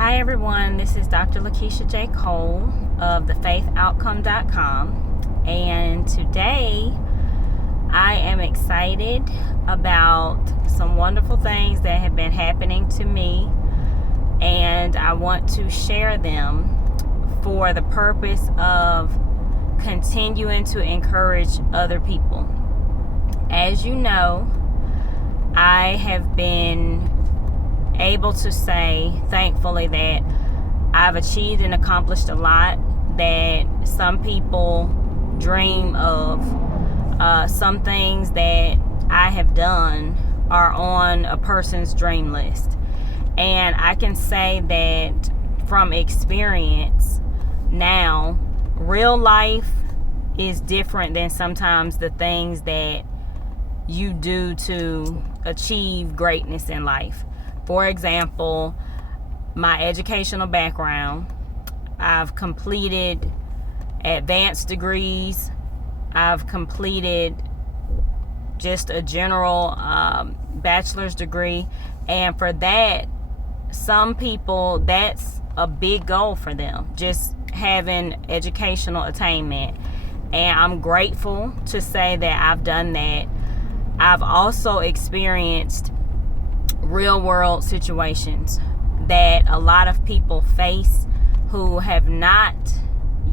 Hi everyone, this is Dr. LaKeisha J of thefaithoutcome.com, and today I am excited about some wonderful things that have been happening to me, and I want to share them for the purpose of continuing to encourage other people. As you know, I have been able to say, thankfully, that I've achieved and accomplished a lot that some people dream of. Some things that I have done are on a person's dream list. And I can say that from experience now, real life is different than sometimes the things that you do to achieve greatness in life. For example, my educational background, I've completed advanced degrees, I've completed just a general bachelor's degree, and for that, some people, that's a big goal for them, just having educational attainment. And I'm grateful to say that I've done that. I've also experienced real world situations that a lot of people face who have not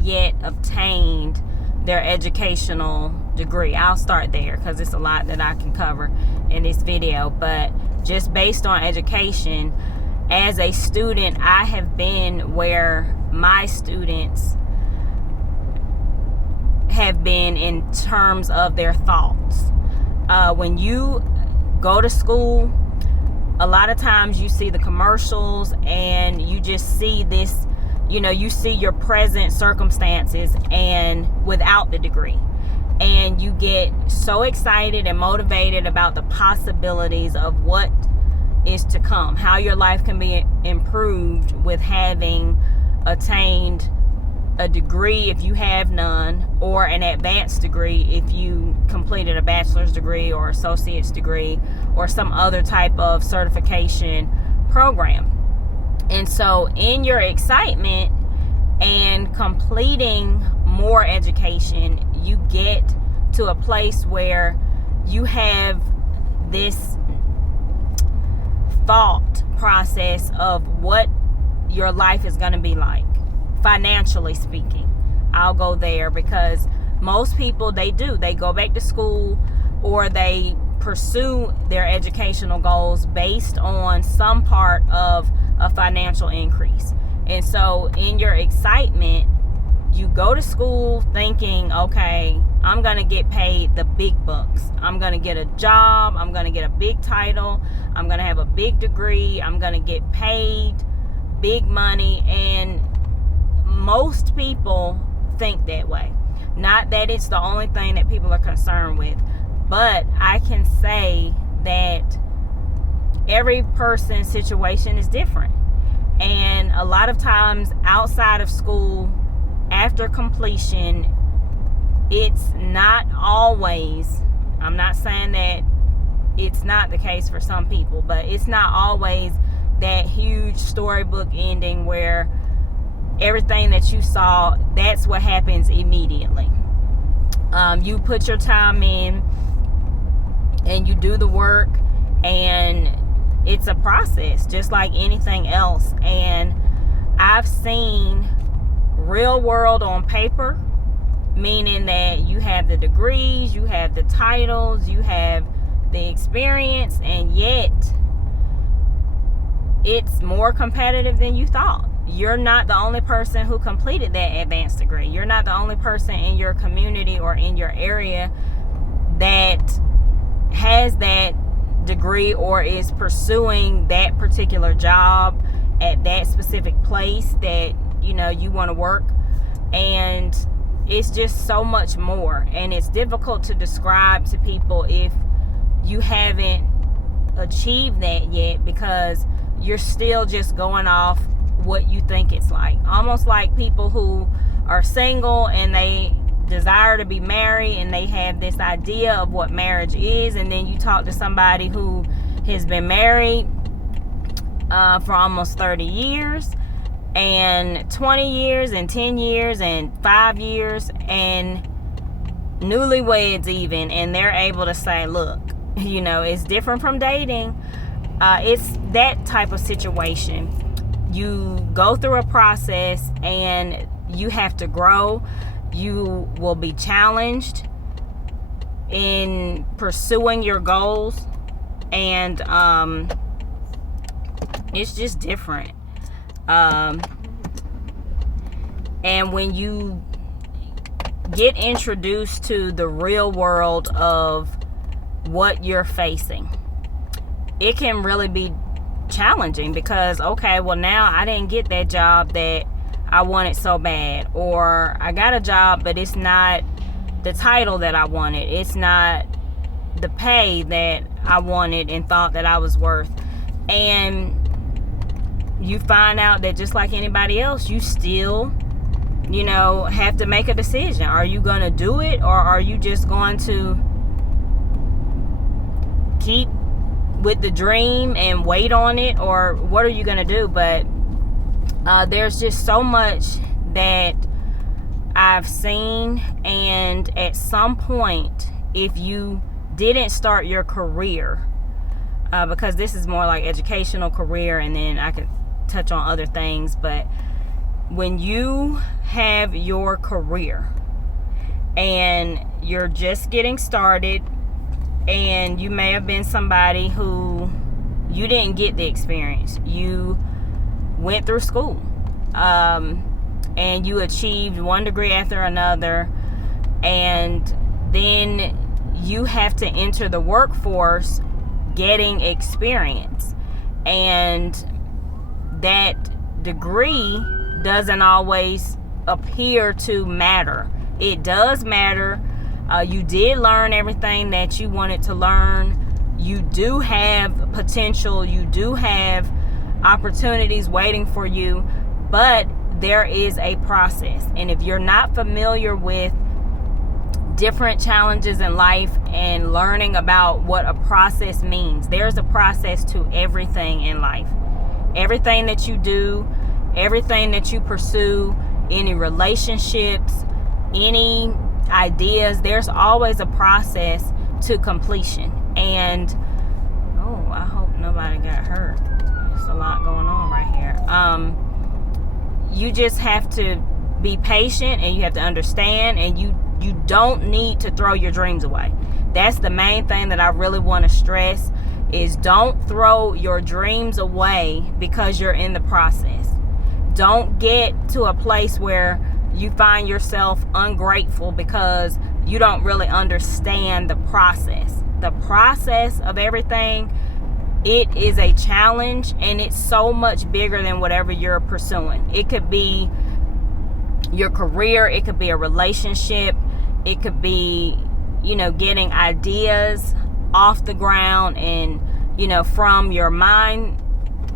yet obtained their educational degree. I'll start there because it's a lot that I can cover in this video, but just based on education, as a student, I have been where my students have been in terms of their thoughts. When you go to school, a lot of times you see the commercials and you just see this, you see your present circumstances and without the degree. And you get so excited and motivated about the possibilities of what is to come, how your life can be improved with having attained a degree if you have none, or an advanced degree if you completed a bachelor's degree or associate's degree or some other type of certification program. And so in your excitement and completing more education, you get to a place where you have this thought process of what your life is going to be like. Financially speaking, I'll go there because most people, they go back to school or they pursue their educational goals based on some part of a financial increase. And so in your excitement, you go to school thinking, okay, I'm going to get paid the big bucks. I'm going to get a job. I'm going to get a big title. I'm going to have a big degree. I'm going to get paid big money. And most people think that way. Not that it's the only thing that people are concerned with, but I can say that every person's situation is different. And a lot of times outside of school, after completion, it's not always, I'm not saying that it's not the case for some people, but it's not always that huge storybook ending where everything that you saw, that's what happens immediately. You put your time in and you do the work, and it's a process just like anything else. And I've seen real world on paper, meaning that you have the degrees, you have the titles, you have the experience, and yet it's more competitive than you thought. You're not the only person who completed that advanced degree. You're not the only person in your community or in your area that has that degree or is pursuing that particular job at that specific place that you want to work. And it's just so much more, and it's difficult to describe to people if you haven't achieved that yet, because you're still just going off what you think it's like. Almost like people who are single and they desire to be married and they have this idea of what marriage is, and then you talk to somebody who has been married for almost 30 years and 20 years and 10 years and 5 years and newlyweds even, and they're able to say, look, it's different from dating. It's that type of situation. You go through a process and you have to grow. You will be challenged in pursuing your goals, and it's just different. And when you get introduced to the real world of what you're facing, it can really be challenging because, okay, well, now I didn't get that job that I wanted so bad, or I got a job but it's not the title that I wanted, it's not the pay that I wanted and thought that I was worth. And you find out that just like anybody else, you still have to make a decision. Are you going to do it, or are you just going to keep with the dream and wait on it, or what are you going to do? But there's just so much that I've seen, and at some point, if you didn't start your career, because this is more like educational career, and then I could touch on other things, but when you have your career and you're just getting started, and you may have been somebody who you didn't get the experience, you went through school, and you achieved one degree after another, and then you have to enter the workforce getting experience, and that degree doesn't always appear to matter. It does matter. You did learn everything that you wanted to learn. You do have potential. You do have opportunities waiting for you, but there is a process. And if you're not familiar with different challenges in life and learning about what a process means, there's a process to everything in life. Everything that you do, everything that you pursue, any relationships, any ideas, there's always a process to completion. And I hope nobody got hurt. There's a lot going on right here. You just have to be patient, and you have to understand, and you don't need to throw your dreams away. That's the main thing that I really want to stress, is don't throw your dreams away because you're in the process. Don't get to a place where you find yourself ungrateful because you don't really understand the process. The process of everything, it is a challenge, and it's so much bigger than whatever you're pursuing. It could be your career, it could be a relationship, it could be, getting ideas off the ground and, from your mind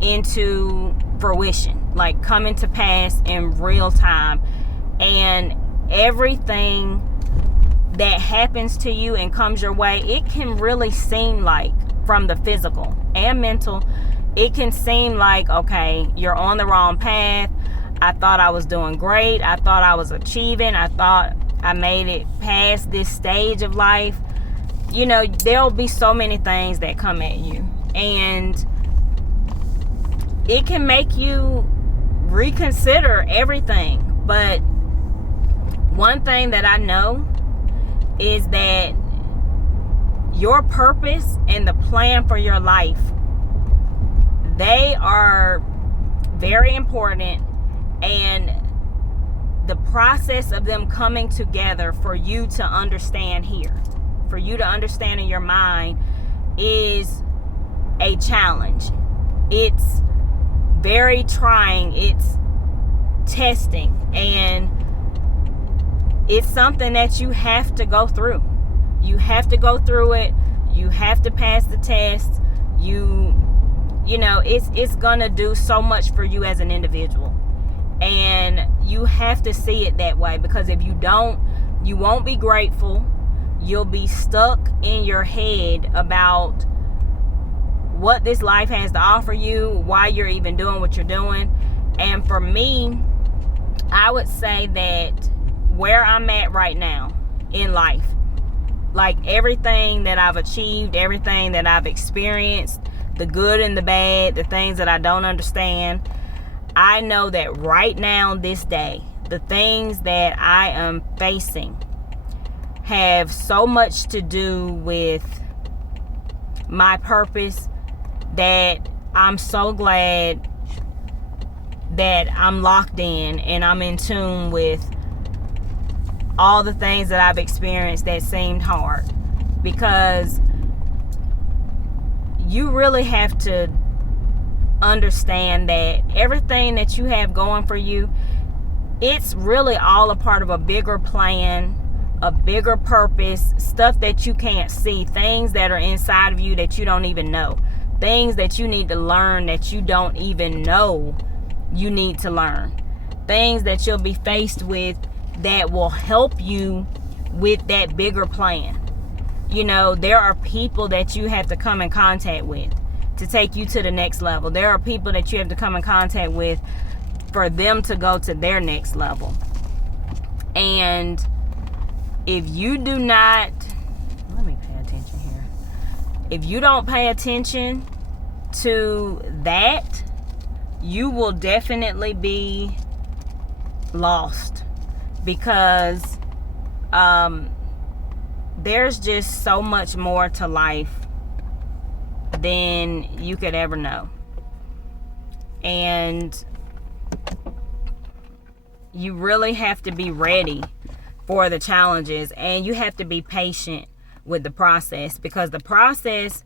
into fruition, like coming to pass in real time. And everything that happens to you and comes your way, it can really seem like, from the physical and mental, it can seem like, okay, you're on the wrong path. I thought I was doing great. I thought I was achieving. I thought I made it past this stage of life. There'll be so many things that come at you, and it can make you reconsider everything. But one thing that I know is that your purpose and the plan for your life, they are very important, and the process of them coming together for you to understand here, for you to understand in your mind, is a challenge. It's very trying. It's testing, and it's something that you have to go through. You have to go through it. You have to pass the test. It's gonna do so much for you as an individual, and you have to see it that way, because if you don't, you won't be grateful. You'll be stuck in your head about what this life has to offer you, why you're even doing what you're doing. And for me, I would say that where I'm at right now in life, like everything that I've achieved, everything that I've experienced, the good and the bad, the things that I don't understand, I know that right now, this day, the things that I am facing have so much to do with my purpose that I'm so glad that I'm locked in and I'm in tune with all the things that I've experienced that seemed hard, because you really have to understand that everything that you have going for you, it's really all a part of a bigger plan, a bigger purpose, stuff that you can't see, things that are inside of you that you don't even know, things that you need to learn that you don't even know you need to learn, things that you'll be faced with that will help you with that bigger plan. You know, there are people that you have to come in contact with to take you to the next level. There are people that you have to come in contact with for them to go to their next level. And if you do not, let me pay attention here. If you don't pay attention to that, you will definitely be lost, because there's just so much more to life than you could ever know. And you really have to be ready for the challenges, and you have to be patient with the process, because the process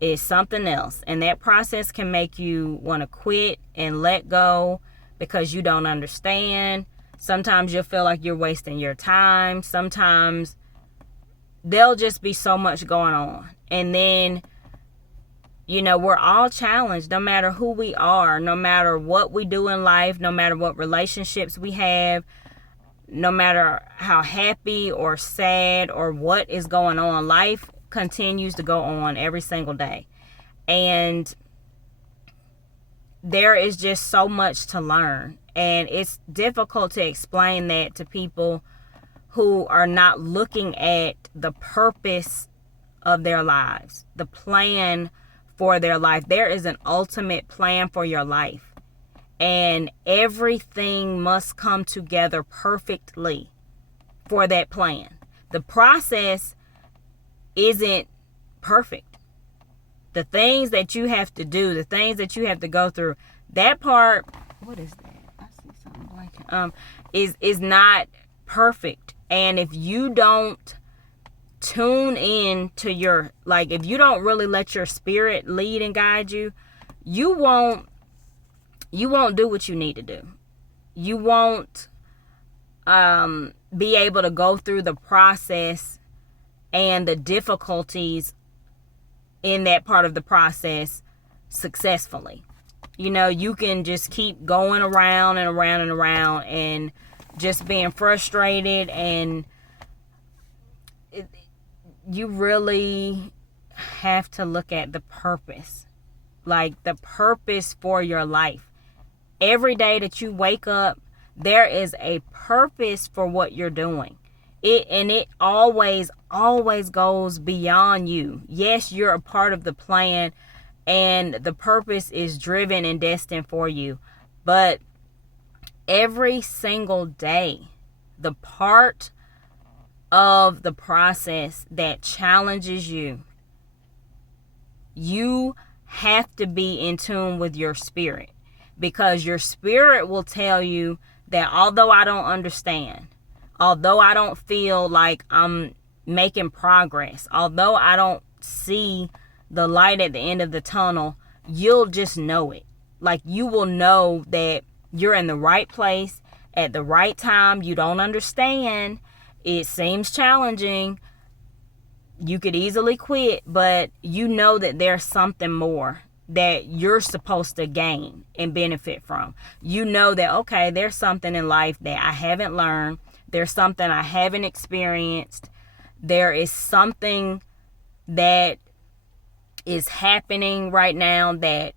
is something else, and that process can make you want to quit and let go because you don't understand. Sometimes you'll feel like you're wasting your time. Sometimes there'll just be so much going on. And then, you know, we're all challenged, no matter who we are, no matter what we do in life, no matter what relationships we have, no matter how happy or sad or what is going on. Life continues to go on every single day. And there is just so much to learn. And it's difficult to explain that to people who are not looking at the purpose of their lives, the plan for their life. There is an ultimate plan for your life, and everything must come together perfectly for that plan. The process isn't perfect. The things that you have to do, the things that you have to go through, that part, what is that? I see something blank. Is not perfect. And if you don't tune in to your, like, if you don't really let your spirit lead and guide you, you won't do what you need to do. You won't be able to go through the process and the difficulties in that part of the process successfully. You know, you can just keep going around and around and around and just being frustrated, and you really have to look at the purpose, like the purpose for your life. Every day that you wake up, there is a purpose for what you're doing. It always goes beyond you. Yes, you're a part of the plan, and the purpose is driven and destined for you. But every single day, the part of the process that challenges you, you have to be in tune with your spirit, because your spirit will tell you that although I don't understand, although I don't feel like I'm making progress, although I don't see the light at the end of the tunnel, you'll just know it. Like, you will know that you're in the right place at the right time. You don't understand. It seems challenging. You could easily quit, but you know that there's something more that you're supposed to gain and benefit from. You know that, okay, there's something in life that I haven't learned. There's something I haven't experienced. There is something that is happening right now that,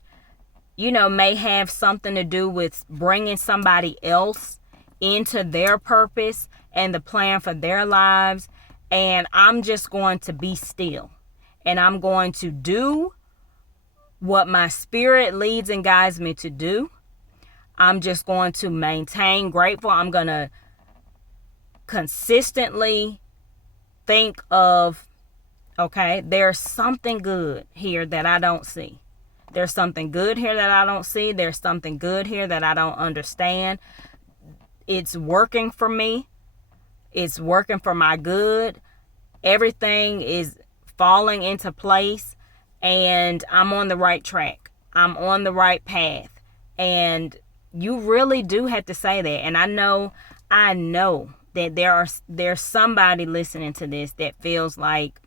may have something to do with bringing somebody else into their purpose and the plan for their lives. And I'm just going to be still. And I'm going to do what my spirit leads and guides me to do. I'm just going to maintain grateful. I'm going to consistently think of, okay, there's something good here that I don't see. There's something good here that I don't see. There's something good here that I don't understand. It's working for me. It's working for my good. Everything is falling into place, and I'm on the right track. I'm on the right path. And you really do have to say that. And I know that there's somebody listening to this that feels like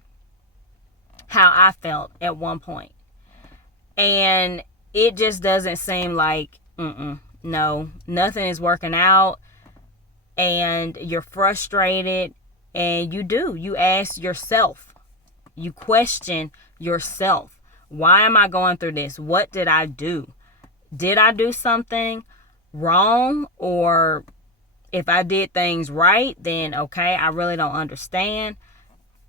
how I felt at one point. And it just doesn't seem like, no, nothing is working out. And you're frustrated. And you ask yourself, you question yourself. Why am I going through this? What did I do? Did I do something wrong? Or if I did things right, then okay, I really don't understand.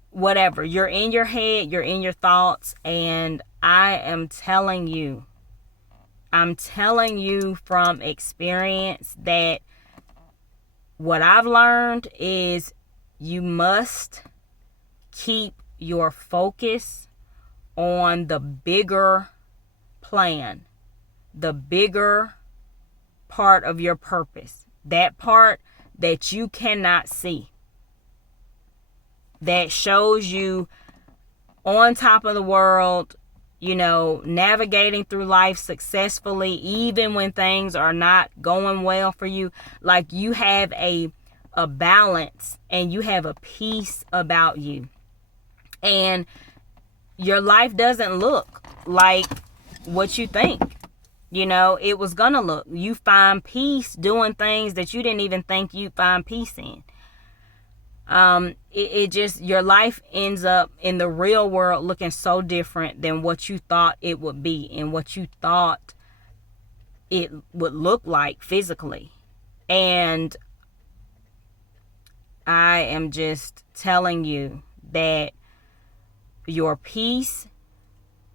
Whatever. You're in your head, you're in your thoughts, and I am telling you from experience that what I've learned is you must keep your focus on the bigger plan, the bigger part of your purpose, that part that you cannot see, that shows you on top of the world, navigating through life successfully, even when things are not going well for you. Like you have a balance and you have a peace about you. And your life doesn't look like what you think, it was gonna look. You find peace doing things that you didn't even think you'd find peace in. It just, your life ends up in the real world looking so different than what you thought it would be and what you thought it would look like physically. And I am just telling you that your peace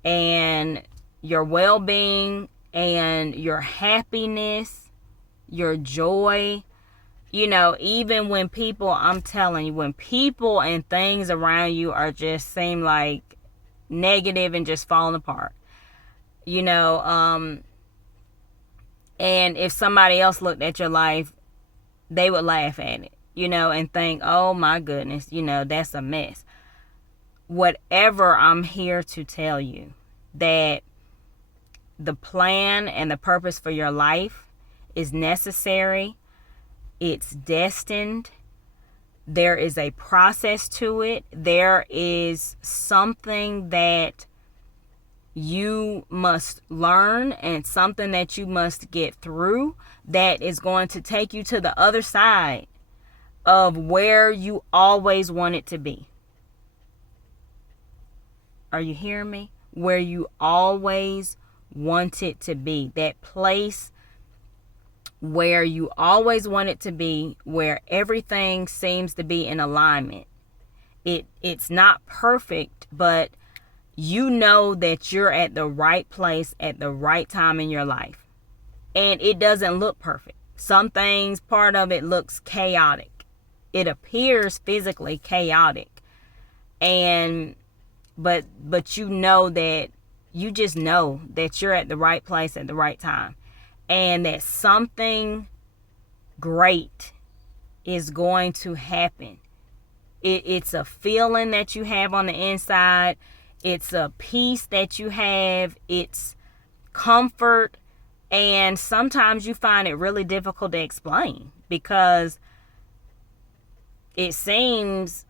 and your well-being and your happiness, your joy, even when people, I'm telling you, when people and things around you are just seem like negative and just falling apart, and if somebody else looked at your life, they would laugh at it, and think, oh my goodness, that's a mess. Whatever, I'm here to tell you that the plan and the purpose for your life is necessary. It's destined. There is a process to it. There is something that you must learn and something that you must get through that is going to take you to the other side of where you always wanted to be. Are you hearing me? Where you always wanted to be. That place where you always wanted to be, where everything seems to be in alignment. It's not perfect, but you know that you're at the right place at the right time in your life. And it doesn't look perfect. Some things, part of it looks chaotic. It appears physically chaotic. But you just know that you're at the right place at the right time. And that something great is going to happen. It's a feeling that you have on the inside. It's a peace that you have. It's comfort. And sometimes you find it really difficult to explain because it seems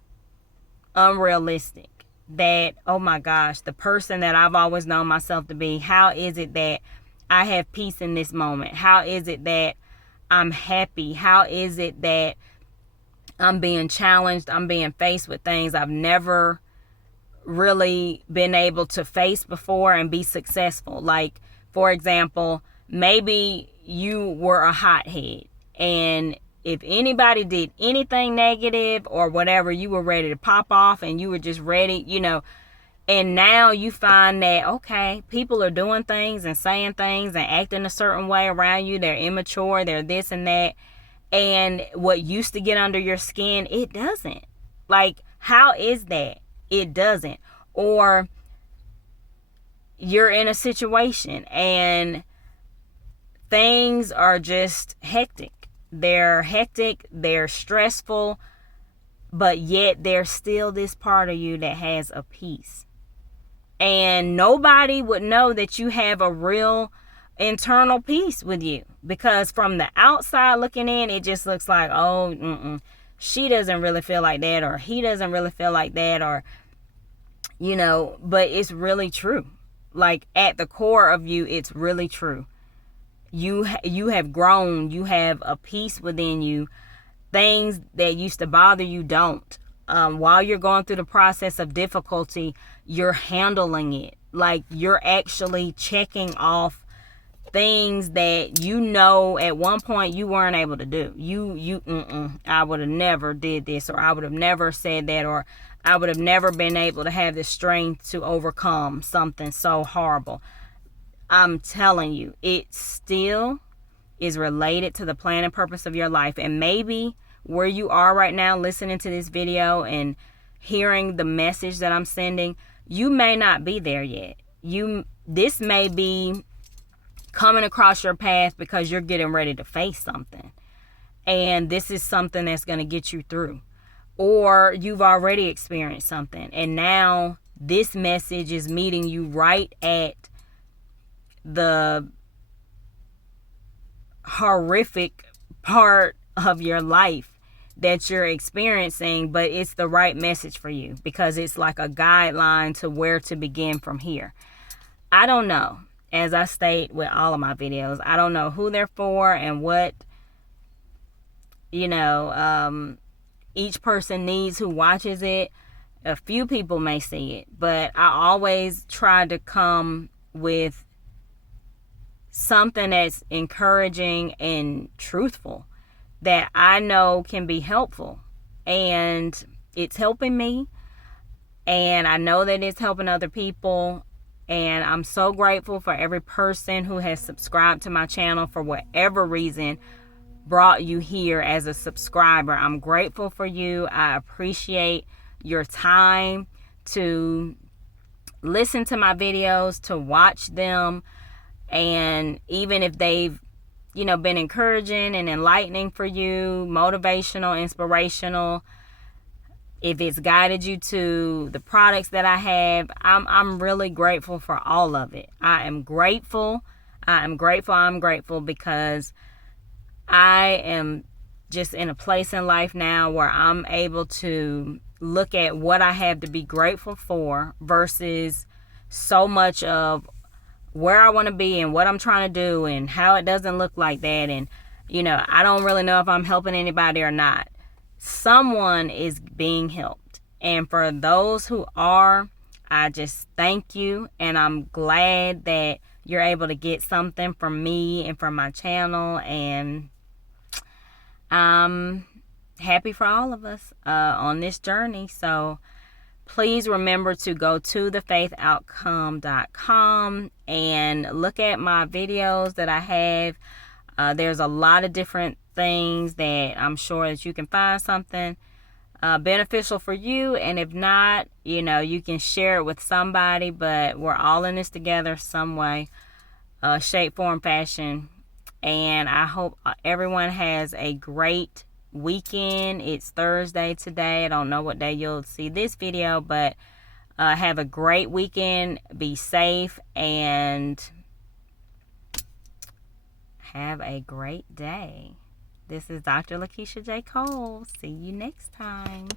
unrealistic that, oh my gosh, the person that I've always known myself to be, how is it that I have peace in this moment? How is it that I'm happy? How is it that I'm being challenged? I'm being faced with things I've never really been able to face before and be successful. Like, for example, maybe you were a hothead, and if anybody did anything negative or whatever, you were ready to pop off and you were just ready, and now you find that, okay, people are doing things and saying things and acting a certain way around you. They're immature, they're this and that. And what used to get under your skin, it doesn't. Like, how is that? It doesn't. Or you're in a situation and things are just hectic. They're hectic, they're stressful, but yet there's still this part of you that has a peace. And nobody would know that you have a real internal peace with you, because from the outside looking in, it just looks like, oh, she doesn't really feel like that, or he doesn't really feel like that, or but it's really true. Like, at the core of you, it's really true. You have grown. You have a peace within you. Things that used to bother you don't. While you're going through the process of difficulty, you're handling it. Like, you're actually checking off things that at one point you weren't able to do. I would have never did this, or I would have never said that, or I would have never been able to have the strength to overcome something so horrible. I'm telling you, it still is related to the plan and purpose of your life. And maybe where you are right now, listening to this video and hearing the message that I'm sending, you may not be there yet. This may be coming across your path because you're getting ready to face something. And this is something that's going to get you through. Or you've already experienced something, and now this message is meeting you right at the horrific part of your life that you're experiencing, but it's the right message for you because it's like a guideline to where to begin from here. I don't know, as I state with all of my videos, I don't know who they're for and what, each person needs who watches it. A few people may see it, but I always try to come with something that's encouraging and truthful that I know can be helpful. And it's helping me, and I know that it's helping other people. And I'm so grateful for every person who has subscribed to my channel for whatever reason brought you here as a subscriber. I'm grateful for you. I appreciate your time to listen to my videos, to watch them, and even if they've been encouraging and enlightening for you, motivational, inspirational, if it's guided you to the products that I have, I'm really grateful for all of it. I'm grateful because I am just in a place in life now where I'm able to look at what I have to be grateful for versus so much of where I want to be and what I'm trying to do and how it doesn't look like that. And, I don't really know if I'm helping anybody or not. Someone is being helped. And for those who are, I just thank you. And I'm glad that you're able to get something from me and from my channel. And I'm happy for all of us on this journey. So please remember to go to thefaithoutcome.com and look at my videos that I have. There's a lot of different things that I'm sure that you can find something beneficial for you. And if not, you can share it with somebody. But we're all in this together some way, shape, form, fashion. And I hope everyone has a great weekend. It's Thursday today. I don't know what day you'll see this video, but have a great weekend. Be safe and have a great day. This is Dr. LaKeisha J. Cole. See you next time.